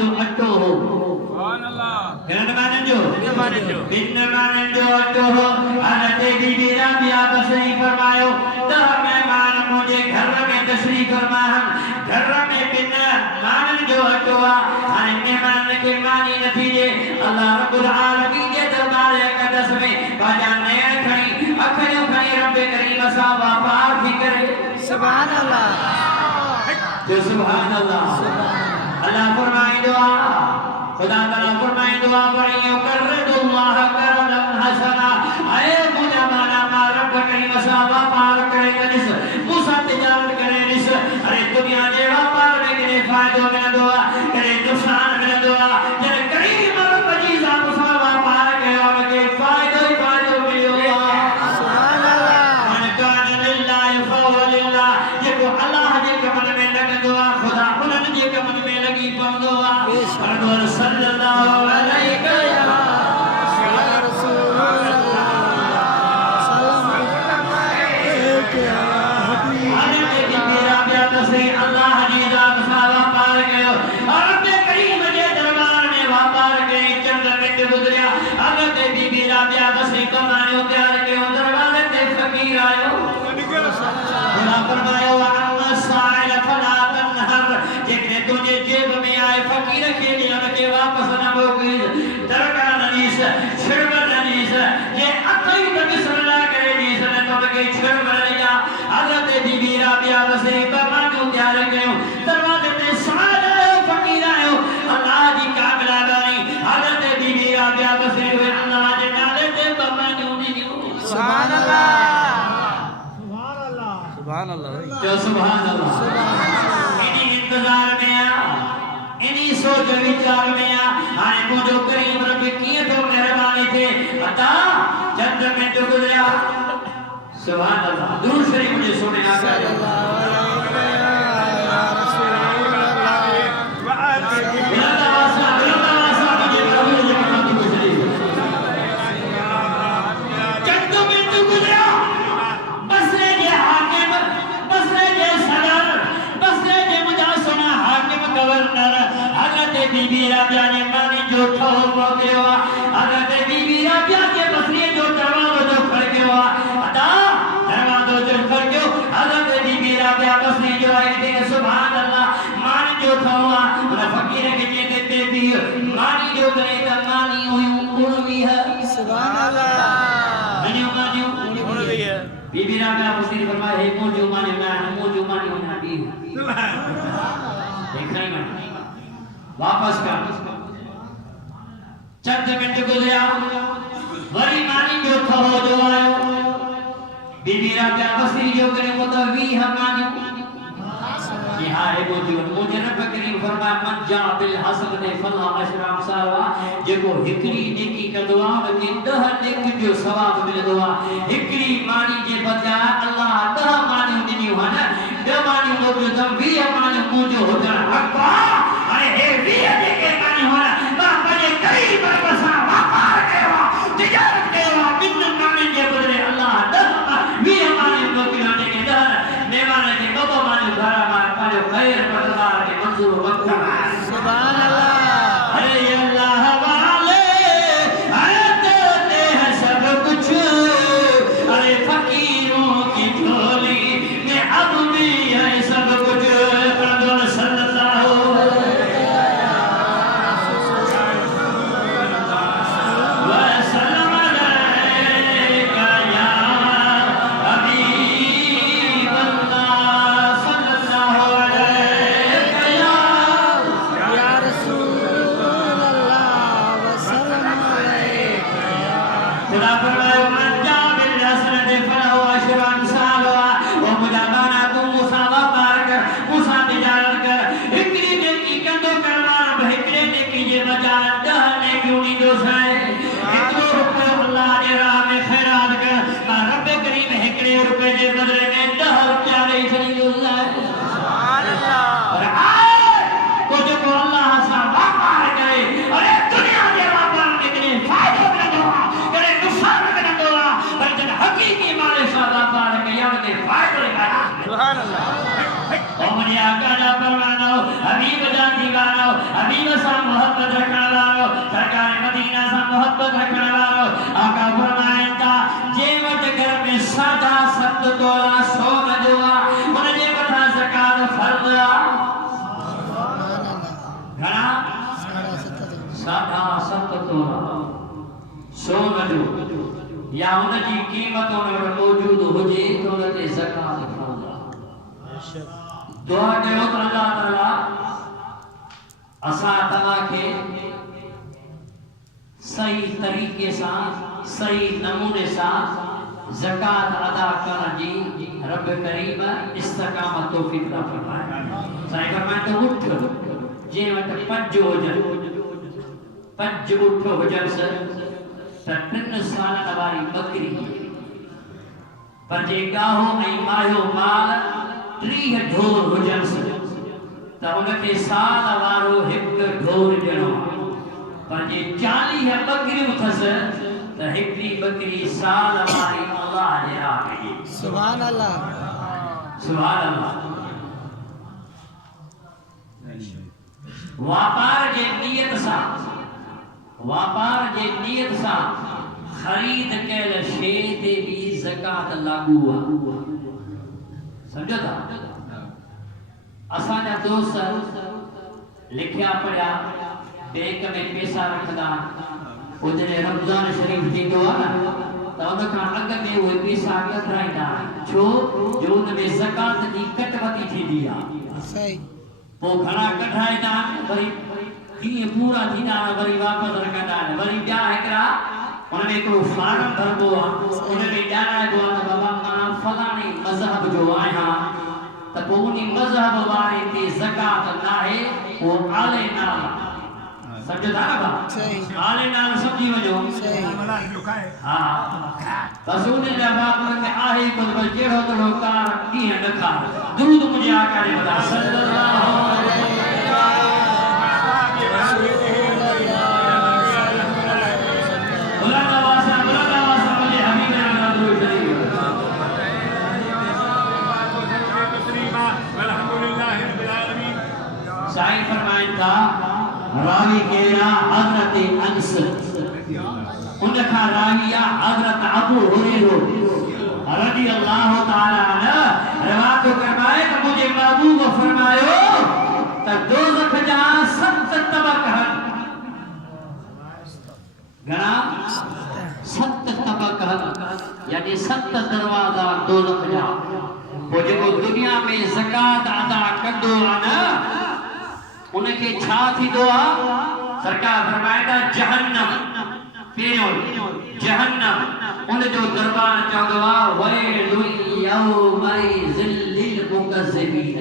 जो अटो हो सुभान अल्लाह कहने माने जो बिन माने जो अटो हो हजरत बीबी राबिया तशरीफ फरमायो तो मेहमान मुझे घर में तशरीफ फरमाहन घर में बिन माने जो अटो हाने मेहमान के मानी नतीजे अल्लाह रब्बुल आलमीन के दरबार अक़दस में बाजा नैन खणी अखियों खणी रब करीम सा वापार भी करे सुभान अल्लाह जो सुभान अल्लाह अल्लाह फरमाए दुआ खुदा ताला फरमाए दुआ वयो करदुल्लाह करदम हसना आए मुझे माना रब करीम सा वापार करे कनिस मूसा तिजारत करे निस अरे दुनिया जे वापार में करे फायदो में दुआ करे नुकसान में दुआ जन करीम रब जी सा मूसा वापार करे उनके फायदो ही फायदो मिलो सुभान अल्लाह मन कान लिल्लाह फवलिल्लाह ये को अल्लाह जे के मन में लग दुआ खुदा उनन जे के मन में लगी पवंदो और सल्लल्लाहु अलैहि तुझे जेब में आए फकीर के लिए उनके वापस न मोकिल दरगाह ननीस छिड़वर ननीस ये अखई तक सल्ला करे नीस ने तो के छिड़वर लिया हजरत बीबी राबिया बसे परमानु तैयार कयो दरवाजे पे सारे फकीर आयो अल्लाह दी काबिला बनी हजरत बीबी राबिया बसे हुए अल्लाह जे नाले ते परमानु दी सुभान अल्लाह सुभान अल्लाह जो सुभान अल्लाह इनी इंतजार में इनी सोच विचार में हाने मुझो करीम रब किए तो मेहरबानी थे अता चंद मिनट गुजरा सुभान अल्लाह दूर शरीफ मुझे सुने आका बीबी राबिया ने मानी जो ठो गयो हजरत बीबी राबिया के बसरी जो दरवाजा जो खड़ गयो अता दरवाजा जो खड़ गयो हजरत बीबी राबिया बसरी जो आई थी सुभान अल्लाह मानी जो ठो उन फकीर के जेते ते भी मानी जो करे त मानी हुई उड़वी है सुभान अल्लाह मनियो मानियो उड़वी है बीबी राबिया बसरी फरमाए हे मुझो मानियो ना दी देखा ना वापस का चंद मिनट गुजरा वरी मानी जो थो जो आयो बीबी राबिया बसरी जो करे वो तो वी हमानी ये हाय वो जो मुझे न करीम फरमाया मन जा बिल हसन ने फला अशराम सावा जेको हिकरी नेकी का दुआ के 10 नेक जो सवाब मिले दुआ हिकरी मानी जे बचा अल्लाह 10 मानी दिनी वना 10 मानी लोग जो 20 मानी मुझे होता हक्का अरे हे वीर के मानी होना बाबा ने कई बार बसा व्यापार केवा तिजारत केवा बिन मानी के बदले अल्लाह 10 वीर मानी लोग लाने के दर मेहमान के बाबा मानी घरा मार पाले खैर परवार के मंजूर वक्त सुभान अल्लाह अरे अल्लाह वाले अरे देते हैं सब कुछ अरे फकीरों की झोली में अब भी है सब कुछ प्रभु सल्लल्लाहु हबीब सा मोहब्बत रखने वालो सरकार मदीना सा मोहब्बत रखने वालो आका फरमाया था जे वट घर में सादा 7 तोला सोना जो उन जे मथा ज़कात फर्ज़ आ घणा सादा 7 तोला सोना जो या उन जी कीमत उन वट मौजूद हुजे तो उन ते ज़कात फर्ज़ आ दुआ कयो त अल्लाह ताला असा तवा के सही तरीके से सही नमूने से ज़कात अदा करण जी रब करीम इस्तकामत तौफीक अता फरमाए साईं फरमाए तो उठ जे वट पंज हुजन पंज उठ हुजन से त 3 साल वारी बकरी पर जे गाहो ऐं मायो माल 30 ढोर हुजन से त उनके साल वारो एक ढोर ॾियणो पर जे 40 बकरियूं थस त हिकड़ी बकरी साल वारी अल्लाह जे राह में सुभान अल्लाह सुभान अल्लाह व्यापार जे नियत सा खरीद कयल शे ते भी ज़कात लागू आहे समझो था असा जा दोस्त लिखिया पढ़िया बैंक में पैसा रखदा उजने रमजान शरीफ थींदो आहे न त उन खां अॻु में उहे पैसा कढाईंदा छो जो उन में ज़कात जी कटवती थींदी आहे सही पोइ घणा कढाईंदा वरी कीअं पूरा थींदा वरी वापसि रखंदा वरी ॿिया हिकिड़ा उन में हिकिड़ो फार्म भरबो आहे उन में ॼाणाइबो आहे त बाबा मां फलाणे मज़हब जो आहियां त पोइ उन मज़हब वारे ते ज़कात नाहे वो आले नाल समझो था ना बा सही आले नाल समझी वञो सही हा बस उन जा बाप में आहे कुल बस जहिड़ो तहिड़ो कार कीअं न खा दुरूद मुंहिंजे आका जे मथां सल्लल्लाहु अलैहि साईं फरमाइन था रावी केरा हजरत अनस उनका राविया हजरत अबू हुरैरा रजी अल्लाह ताला अन्हु रिवायत फरमाए त मुझे महबूब फरमायो त दोज़ख जा 7 तबक घणा 7 तबक यानी 7 दरवाजा दोज़ख जा वो जो दुनिया में ज़कात अदा कंदो आहे न उनके छा थींदो आहे सरकार फरमाएगा जहन्नम पहिरियों जहन्नम उन जो दरबार चवंदो आहे वैलु यौमइज़िल लिल मुकज़्ज़िबीन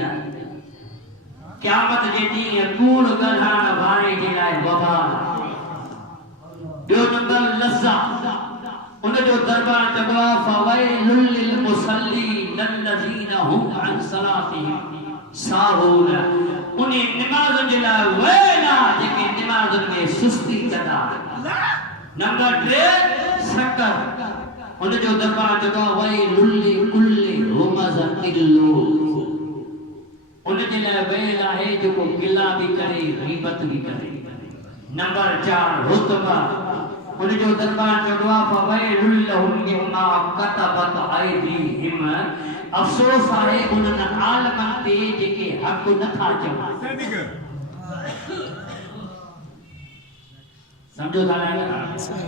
क़यामत जे ॾींहुं कूड़ ॻाल्हाइण वारे जे लाइ वबाल ॿियो नंबर लज़्ज़ा उन जो दरबार चवंदो आहे फवैलुल लिल मुसल्लीन अल्लज़ीना हुम अन सलातिहिम साहून उन नमाज़ जे लाइ वेला जेके नमाज़ में सुस्ती कंदा नंबर 2 शक्कर उन जो दरबार चवंदो आहे वैलुल कुल्ली हुमज़तिल्लू उन जे लाइ वेला आहे जेको गिला भी करे गीबत भी करे नंबर 4 रुतबा उन जो दरबार चवंदो आहे फवैलुल लहुम मिम्मा कतबत अयदीहिम अफसोस आहे उन्हनि आलमनि ते जेके हक़ नथा चवनि समझो था ना सही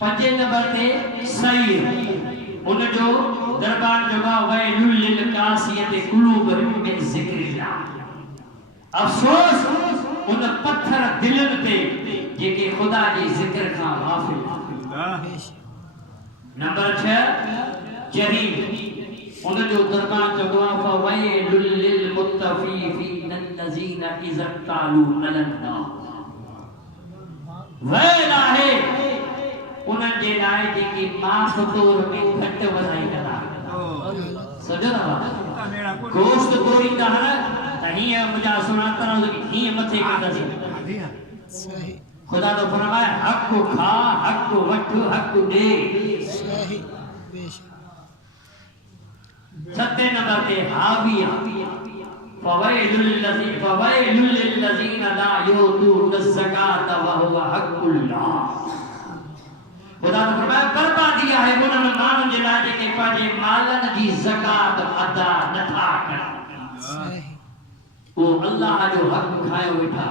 5 नंबर ते सही उन जो दरबार जवा वैलुल लिल कासियत कुलूबहिम मिन ज़िक्रिल्लाह अफसोस उन पत्थर दिलनि ते जेके खुदा जे ज़िक्र खां गाफ़िल नंबर 6 जहीम उन जो दरबार चवंदो आहे फवैलुल लिल मुत्तफ़ीफ़ीन अल्लज़ीना इज़ा क़ालू अलन्ना वैल आहे उन्हनि जे लाइ जेके माफ़ तौर में घटि वधाई कंदा समझो था गोश्त तोड़ींदा न त हीअं मुंहिंजा सुञातल हीअं मथे कंदासीं सही खुदा तो फरमाए हक खा हक वठ हक दे सही बेशक 7 नंबर पे हाविया फवैलुल लिल्लज़ीना ला युतून ज़कात व हुवा हक़्क़ुल्लाह। खुदा ने फरमाया बर्बादी आहे उन्हनि माण्हुनि जे लाइ जेके पंहिंजे मालनि जी ज़कात अदा नथा कनि। सही वो अल्लाह जो हक़ खायो वेठा।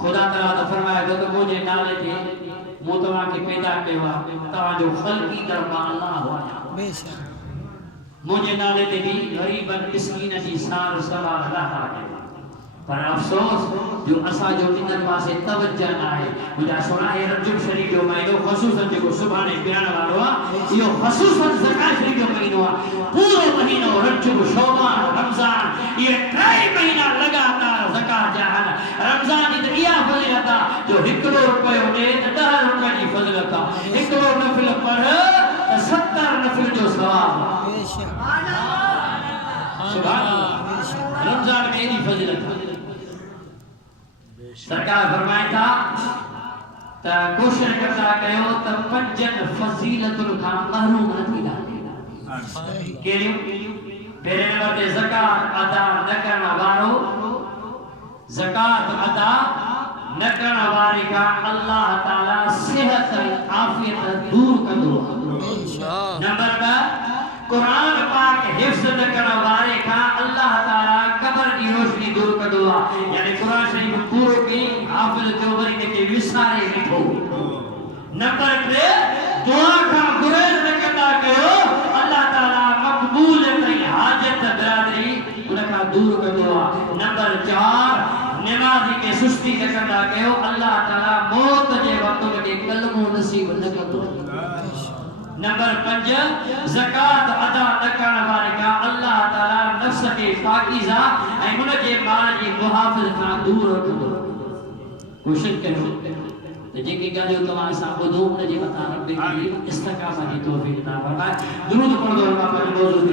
खुदा तआला ने फरमाया त मुंहिंजे नाले ते मूं तव्हांखे पैदा कयो आहे, तव्हांजो ख़ल्क़ींदड़ मां अल्लाह आहियां। बेशक मुझे नाले ते भी गरीबन मिस्कीन जी सार सवाल रहा है। पर अफसोस जो असा जो इन पासे तवज्जो ना है। मुझा सुना है रजब शरीफ जो महीनो ख़ुसूसन जो सुभाणे बयान वालो आहे, यो ख़ुसूसन ज़कात शरीफ जो महीनो आहे। पूरो महीनो रजब, शौबान, रमज़ान ये 3 महीना लगातार ज़कात जा हन। रमज़ान जी इहा फज़ीलत आहे जो 1 रुपयो ॾे त 10 रुपए जी फज़ीलत आहे। 1 नफ़िल पढ़ त 70 नफ़िल जो सवाब आहे। बेशक सुभान अल्लाह। रमज़ान में एडी फज़ीलत है। सरकार फरमाए था त कोशिश करता कयो त 5 फज़ीलतुनि खां महरूम न थींदा। सही कहिड़ियूं? पहिरें नंबर ते ज़कात अदा न करण वारो, ज़कात अदा न करण वारे खां अल्लाह ताला सेहत आफियत दूर कंदो आहे। बेशक नंबर 2 कुरान पाक हिफ्ज़ न करण वारे खां अल्लाह ताला कब्र जी रोशनी दूर कंदो आहे। यानी कुरान शरीफ पूरो कई हाफ़िज़ थियो वरी इनखे विसारे ॾिठो। नंबर 3 दुआ खां गुरेज़ न कंदा कयो, अल्लाह ताला मक़बूल कई हाजत बिरादरी उन खां दूर कंदो आहे। नंबर 4 नमाज़ी खे सुस्ती न कंदा कयो, अल्लाह ताला मौत जे वक़्त उनखे कलमो नसीब न कंदो। नंबर 5 ज़कात अदा न करण वारे खां अल्लाह ताला नफ्स खे पाकीज़ा ऐं उन जे माल जी मुहाफ़िज़ खां दूर रखंदो। कोशिश कयो त जेके ॻाल्हियूं तव्हां सां ॿुधो उन जे मथां रब करीम इस्तक़ामत जी तौफ़ीक़ अता फरमाए। दुरूद पढ़ंदो अल्लाह पंहिंजो मौजूद